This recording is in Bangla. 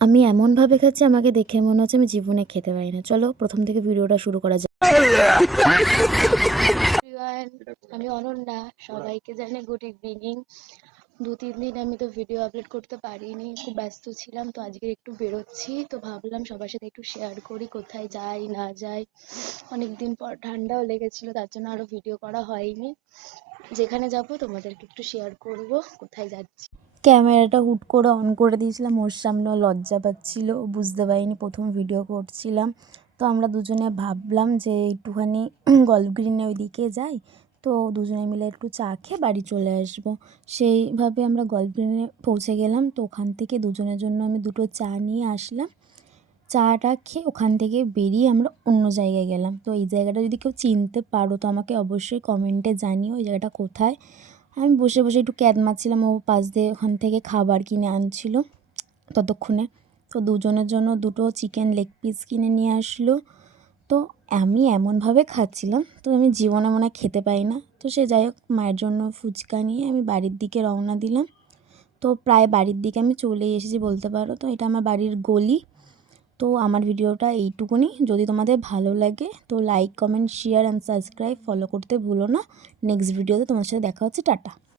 আমি এমনভাবে খাচ্ছি আমাকে দেখে মনে হচ্ছে আমি জীবনে খেতে পারি না। চলো প্রথম থেকে ভিডিওটা শুরু করা যাক। এভরিওয়ান, আমি অনন্যা, সবাইকে জানাই গুড ইভিনিং। 2-3 দিন আমি তো ভিডিও আপলোড করতে পারিনি, খুব ব্যস্ত ছিলাম। তো আজকে একটু বেরোচ্ছি, তো ভাবলাম সবার সাথে একটু শেয়ার করি কোথায় যাই না যাই। অনেকদিন পর ঠান্ডাও লেগেছিল, তার জন্য আরো ভিডিও করা হয়নি। যেখানে যাব তোমাদেরকে একটু শেয়ার করব কোথায় যাচ্ছি। ক্যামেরাটা হুট করে অন করে দিয়েছিলাম, ওর সামনেও লজ্জা পাচ্ছিল, বুঝতে পারিনি প্রথম ভিডিও করছিলাম। তো আমরা দুজনে ভাবলাম যে একটুখানি গল্ফ গ্রিনে ওইদিকে যাই, তো দুজনে মিলে একটু চা খেয়ে বাড়ি চলে আসবো। সেইভাবে আমরা গল্ফ গ্রিনে পৌঁছে গেলাম। তো ওখান থেকে দুজনের জন্য আমি দুটো চা নিয়ে আসলাম। চাটা খেয়ে ওখান থেকে বেরিয়ে আমরা অন্য জায়গায় গেলাম। তো এই জায়গাটা যদি কেউ চিনতে পারো তো আমাকে অবশ্যই কমেন্টে জানিও এই জায়গাটা কোথায়। আমি বসে বসে একটু ক্যাদ মারছিলাম, ও পাশ দিয়ে ওখান থেকে খাবার কিনে আনছিল ততক্ষণে। তো দুজনের জন্য দুটো চিকেন লেগ পিস কিনে নিয়ে আসলো। তো আমি এমনভাবে খাচ্ছিলাম, তো আমি জীবনে মনে হয় খেতে পাই না। তো সে যাই হোক, মায়ের জন্য ফুচকা নিয়ে আমি বাড়ির দিকে রওনা দিলাম। তো প্রায় বাড়ির দিকে আমি চলেই এসেছি বলতে পারো। তো এটা আমার বাড়ির গলি। তো আমার ভিডিওটা এইটুকুনি। যদি তোমাদের ভালো লাগে তো like, comment, share and subscribe follow করতে ভুলো না। নেক্সট ভিডিওতে তোমার সাথে দেখা হচ্ছে। টাটা।